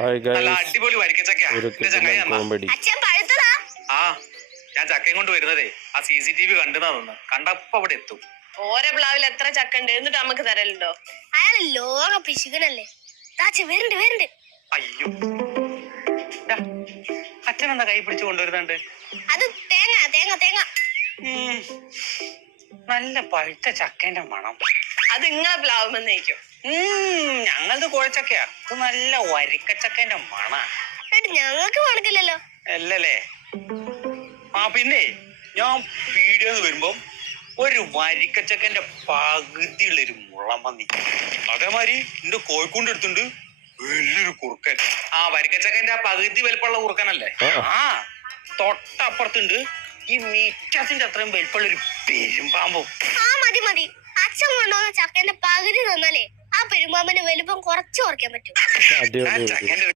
നല്ല അടിപൊളി വരിക്കച്ചക്കയാ കോമഡി. ആ ഞാൻ ചക്കയും കൊണ്ട് വരുന്നതേ ആ CCTV കണ്ടെന്നാ കണ്ടപ്പോ അവിടെ എത്തും. ഓരോ പ്ലാവിൽ എത്ര ചക്ക ഉണ്ട് എന്നിട്ട് നമുക്ക് തരലുണ്ടോ? അയാള് ലോക പിശുകനല്ലേ. വരുന്നുണ്ട്. അയ്യോ അച്ഛനെന്താ കൈ പിടിച്ചു കൊണ്ടുവരുന്നുണ്ട്? അത് തേങ്ങ നല്ല പഴുത്ത ചക്കേന്റെ മണം. അത് നിങ്ങളെ പ്ലാവുമെന്നേക്കും. ഞങ്ങളത് കുഴച്ചക്കയാ. ഇത് നല്ല വരിക്കച്ചക്കേന്റെ മണ. ഞങ്ങൾക്ക് മണക്കില്ലല്ലോ. അല്ലല്ലേ? ആ പിന്നെ ഞാൻ വീഡിയോന്ന് വരുമ്പോ ഒരു വരിക്കച്ചക്കന്റെ പകുതിയുള്ളൊരു മുളമന്തി, അതേമാതിരി എന്റെ കോഴിക്കോണ്ട് എടുത്തുണ്ട് വലിയൊരു കുറുക്കൻ. ആ വരിക്കച്ചക്കന്റെ ആ പകുതി വലിപ്പമുള്ള കുറുക്കനല്ലേ? ആ തൊട്ടപ്പുറത്തുണ്ട് ഈ മീറ്റത്തിന്റെ അത്രയും വലിപ്പമുള്ളൊരു പെരുമ്പാമ്പും. ആ മതി. അച്ഛൻ കൊണ്ടുവന്ന ചക്കന്റെ പകുതി തന്നാലേ ആ പെരുമ്പാമ്പിന്റെ വലുപ്പം കുറച്ച് കുറയ്ക്കാൻ പറ്റും. ചക്കന്റെ